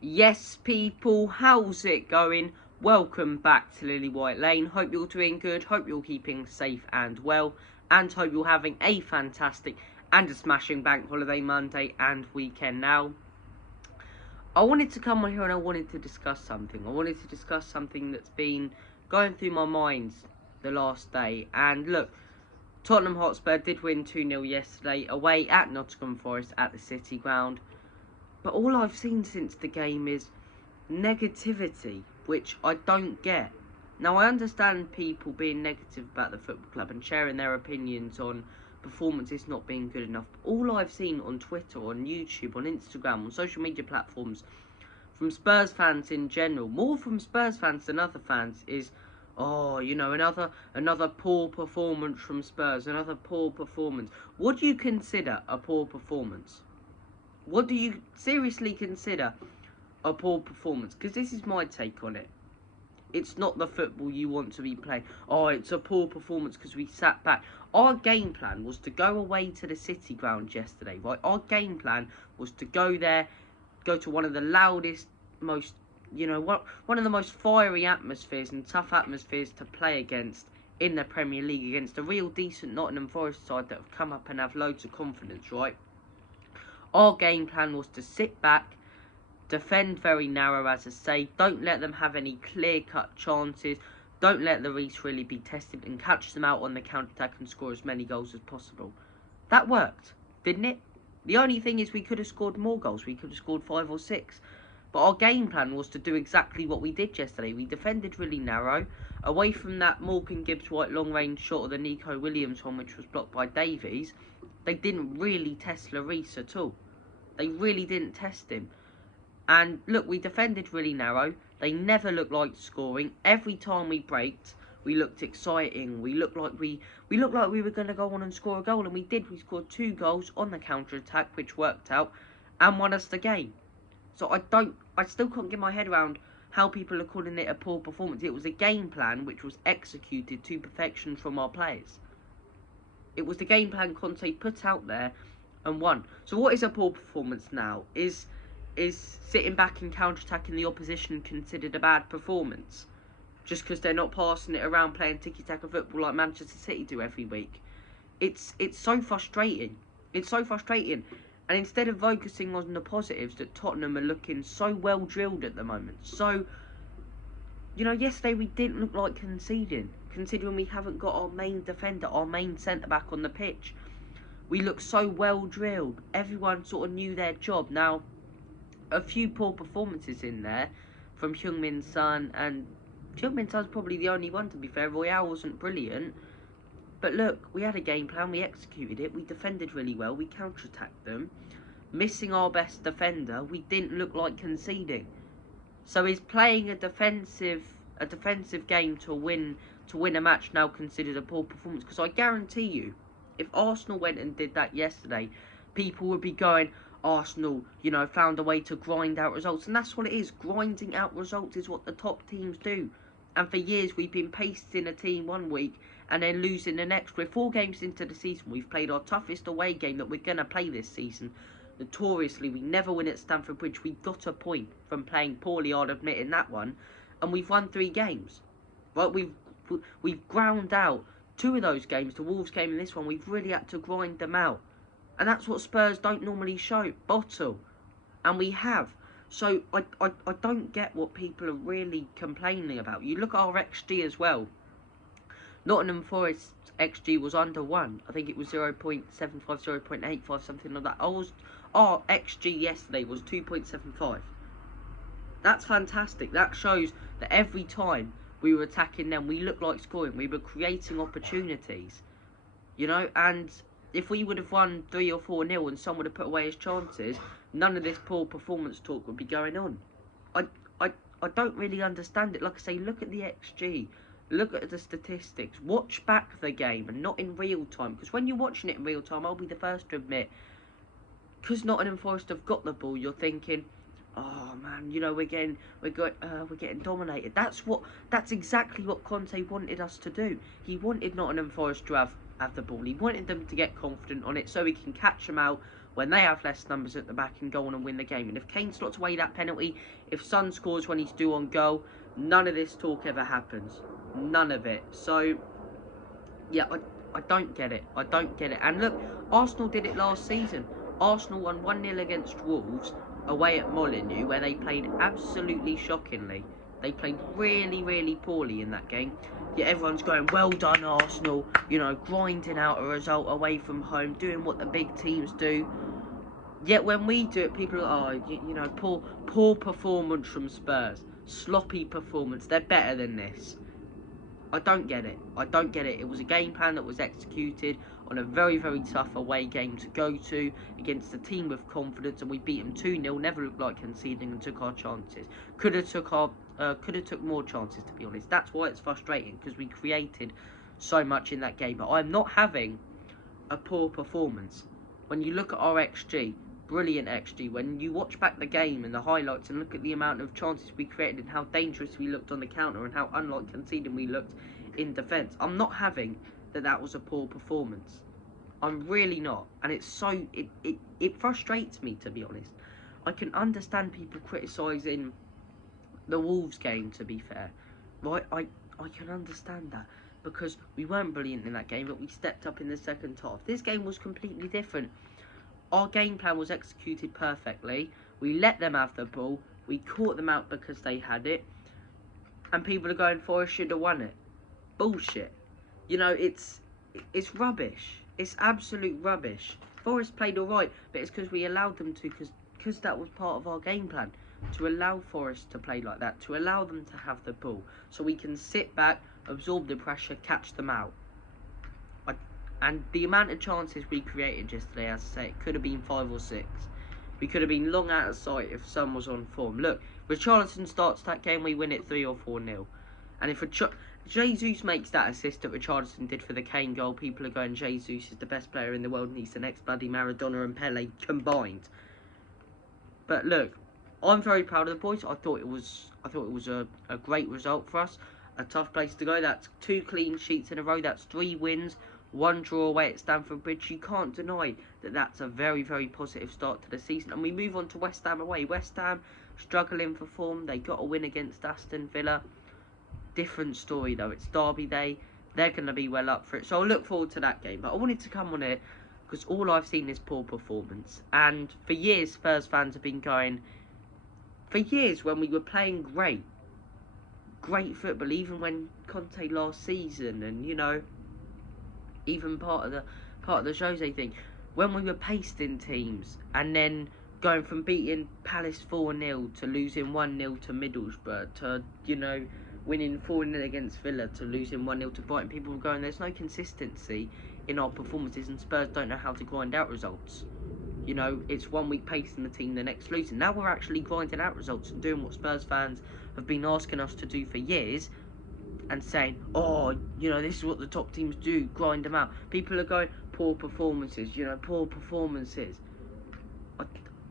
Yes, people, how's it going? Welcome back to Lily White Lane. Hope you're doing good, hope you're keeping safe and well, and hope you're having a fantastic and a smashing bank holiday Monday and weekend now. I wanted to come on here and I wanted to discuss something. I wanted to discuss something that's been going through my mind the last day. And look, Tottenham Hotspur did win 2-0 yesterday away at Nottingham Forest at the City Ground. But all I've seen since the game is negativity, which I don't get. Now, I understand people being negative about the football club and sharing their opinions on performances not being good enough. But all I've seen on Twitter, on YouTube, on Instagram, on social media platforms, from Spurs fans in general, more from Spurs fans than other fans, is, oh, you know, another poor performance from Spurs, another poor performance. What do you consider a poor performance? What do you seriously consider a poor performance? Because this is my take on it. It's not the football you want to be playing. Oh, it's a poor performance because we sat back. Our game plan was to go away to the City Ground yesterday, right? Our game plan was to go there, go to one of the loudest, most, one of the most fiery atmospheres and tough atmospheres to play against in the Premier League, against a real decent Nottingham Forest side that have come up and have loads of confidence, right? Our game plan was to sit back, defend very narrow, as I say, don't let them have any clear-cut chances, don't let the Reece really be tested, and catch them out on the counter-attack and score as many goals as possible. That worked, didn't it? The only thing is we could have scored more goals, we could have scored 5 or 6. But our game plan was to do exactly what we did yesterday. We defended really narrow, away from that Morgan Gibbs-White long-range shot of the Nico Williams one, which was blocked by Davies. They didn't really test Lloris at all. They really didn't test him. And look, we defended really narrow. They never looked like scoring. Every time we braked, we looked exciting. We looked like we were going to go on and score a goal, and we did. We scored 2 goals on the counter-attack, which worked out and won us the game. So I still can't get my head around how people are calling it a poor performance. It was a game plan which was executed to perfection from our players. It was the game plan Conte put out there and won. So what is a poor performance now? Is sitting back and counter-attacking the opposition considered a bad performance? Just because they're not passing it around playing tiki-taka football like Manchester City do every week? It's so frustrating. It's so frustrating. And instead of focusing on the positives, that Tottenham are looking so well drilled at the moment. So, yesterday we didn't look like conceding, considering we haven't got our main defender, our main centre-back on the pitch. We look so well drilled. Everyone sort of knew their job. Now, a few poor performances in there from Heung-min Son, and Heung-min Son's probably the only one, to be fair. Royale wasn't brilliant. But look, we had a game plan, we executed it, we defended really well, we counter-attacked them. Missing our best defender, we didn't look like conceding. So is playing a defensive game to win a match now considered a poor performance? Because I guarantee you, if Arsenal went and did that yesterday, people would be going, Arsenal, found a way to grind out results. And that's what it is. Grinding out results is what the top teams do. And for years, we've been pasting a team one week and then losing the next. We're 4 games into the season. We've played our toughest away game that we're going to play this season. Notoriously, we never win at Stamford Bridge. We got a point from playing poorly, I'll admit, in that one. And we've won 3 games. Right? We've ground out 2 of those games, the Wolves game and this one. We've really had to grind them out. And that's what Spurs don't normally show. Bottle. And we have. So I don't get what people are really complaining about. You look at our XG as well. Nottingham Forest's XG was under 1. I think it was 0.75, 0.85, something like that. Our XG yesterday was 2.75. That's fantastic. That shows that every time we were attacking them, we looked like scoring. We were creating opportunities. And if we would have won 3 or 4-0 and someone would have put away his chances, none of this poor performance talk would be going on. I don't really understand it. Like I say, look at the XG. Look at the statistics. Watch back the game and not in real time. Because when you're watching it in real time, I'll be the first to admit, because Nottingham Forest have got the ball, you're thinking, oh man, we're getting dominated. That's exactly what Conte wanted us to do. He wanted Nottingham Forest to have the ball. He wanted them to get confident on it so he can catch them out when they have less numbers at the back and go on and win the game. And if Kane slots away that penalty, if Son scores when he's due on goal, none of this talk ever happens. None of it. So, yeah, I don't get it. I don't get it. And look, Arsenal did it last season. Arsenal won 1-0 against Wolves away at Molineux, where they played absolutely shockingly. They played really, really poorly in that game. Yet everyone's going, well done, Arsenal. You know, grinding out a result away from home, doing what the big teams do. Yet when we do it, people are, you know, poor performance from Spurs. Sloppy performance. They're better than this. I don't get it. I don't get it. It was a game plan that was executed on a very, very tough away game to go to against a team with confidence, and we beat them 2-0. Never looked like conceding and took our chances. Could have took more chances, to be honest. That's why it's frustrating, because we created so much in that game. But I'm not having a poor performance. When you look at our XG, brilliant XG. When you watch back the game and the highlights and look at the amount of chances we created and how dangerous we looked on the counter and how unlike conceding we looked in defence, I'm not having that was a poor performance. I'm really not. And it's so, it frustrates me, to be honest. I can understand people criticising the Wolves game, to be fair. Right, I can understand that, because we weren't brilliant in that game, but we stepped up in the second half. This game was completely different. Our game plan was executed perfectly. We let them have the ball. We caught them out because they had it. And people are going, Forest should have won it. Bullshit. You know, it's rubbish. It's absolute rubbish. Forest played alright, but it's because we allowed them to, because that was part of our game plan. To allow Forest to play like that. To allow them to have the ball. So we can sit back, absorb the pressure, catch them out. And the amount of chances we created yesterday, as I say, it could have been 5 or 6. We could have been long out of sight if Son was on form. Look, Richarlison starts that game, we win it 3 or 4-0. And if Jesus makes that assist that Richarlison did for the Kane goal, people are going, Jesus is the best player in the world and he's the next bloody Maradona and Pele combined. But look, I'm very proud of the boys. I thought it was a great result for us. A tough place to go. That's 2 clean sheets in a row. That's 3 wins. 1 draw away at Stamford Bridge. You can't deny that that's a very, very positive start to the season. And we move on to West Ham away. West Ham struggling for form. They got a win against Aston Villa. Different story though. It's Derby Day. They're going to be well up for it. So I'll look forward to that game. But I wanted to come on it because all I've seen is poor performance. And for years, Spurs fans have been going, for years when we were playing great football, even when Conte last season, and you know, even part of the Jose thing, when we were pasting teams and then going from beating Palace 4-0 to losing 1-0 to Middlesbrough to, you know, winning 4-0 against Villa to losing 1-0 to Brighton, people were going, there's no consistency in our performances and Spurs don't know how to grind out results. You know, it's 1 week pasting the team, the next losing. Now we're actually grinding out results and doing what Spurs fans have been asking us to do for years, and saying, oh, you know, this is what the top teams do, grind them out. People are going, poor performances, you know, poor performances.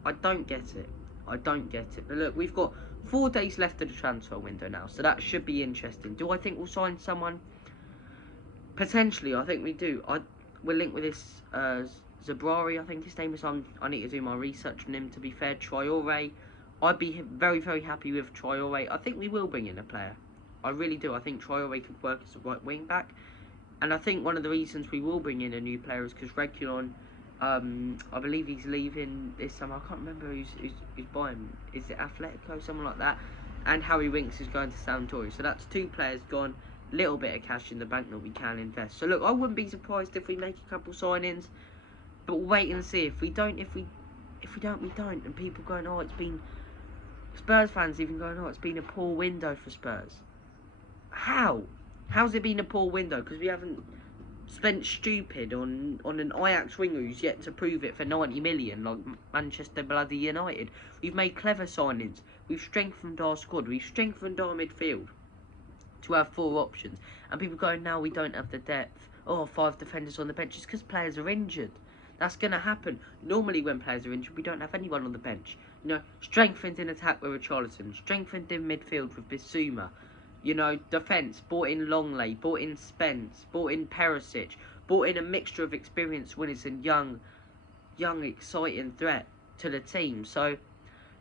I don't get it. I don't get it. But look, we've got 4 days left of the transfer window now, so that should be interesting. Do I think we'll sign someone? Potentially, I think we do. We're linked with this Zabrari, I think his name is. I need to do my research on him, to be fair. Traore, I'd be very, very happy with Traore. I think we will bring in a player. I really do. I think Traore could work as a right wing back. And I think one of the reasons we will bring in a new player is because Reguilon, I believe he's leaving this summer. I can't remember who's buying. Is it Atletico, someone like that? And Harry Winks is going to Sampdoria. So that's 2 players gone. Little bit of cash in the bank that we can invest. So look, I wouldn't be surprised if we make a couple signings. But we'll wait and see. If we don't, we don't. And people going, oh, it's been... Spurs fans even going, oh, it's been a poor window for Spurs. How? How's it been a poor window? Because we haven't spent stupid on an Ajax winger who's yet to prove it for 90 million, like Manchester bloody United. We've made clever signings. We've strengthened our squad. We've strengthened our midfield to have 4 options. And people going, now we don't have the depth. Oh, 5 defenders on the bench. It's because players are injured. That's going to happen. Normally when players are injured, we don't have anyone on the bench. You know, strengthened in attack with Richarlison. Strengthened in midfield with Bissouma. You know, defence, bought in Longley, bought in Spence, bought in Perisic, bought in a mixture of experienced winners and young young, exciting threat to the team. So,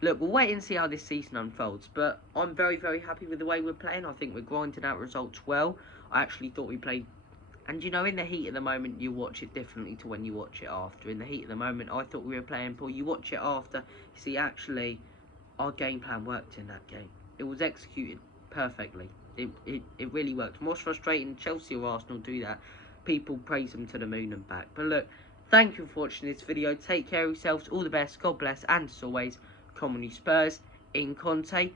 look, we'll wait and see how this season unfolds. But I'm very, very happy with the way we're playing. I think we're grinding out results well. I actually thought we played... And, you know, in the heat of the moment, you watch it differently to when you watch it after. In the heat of the moment, I thought we were playing poor. You watch it after, you see, actually, our game plan worked in that game. It was executed perfectly. It really worked. Most frustrating, Chelsea or Arsenal do that. People praise them to the moon and back. But look, thank you for watching this video. Take care of yourselves. All the best. God bless. And as always, come on you Spurs. In Conte.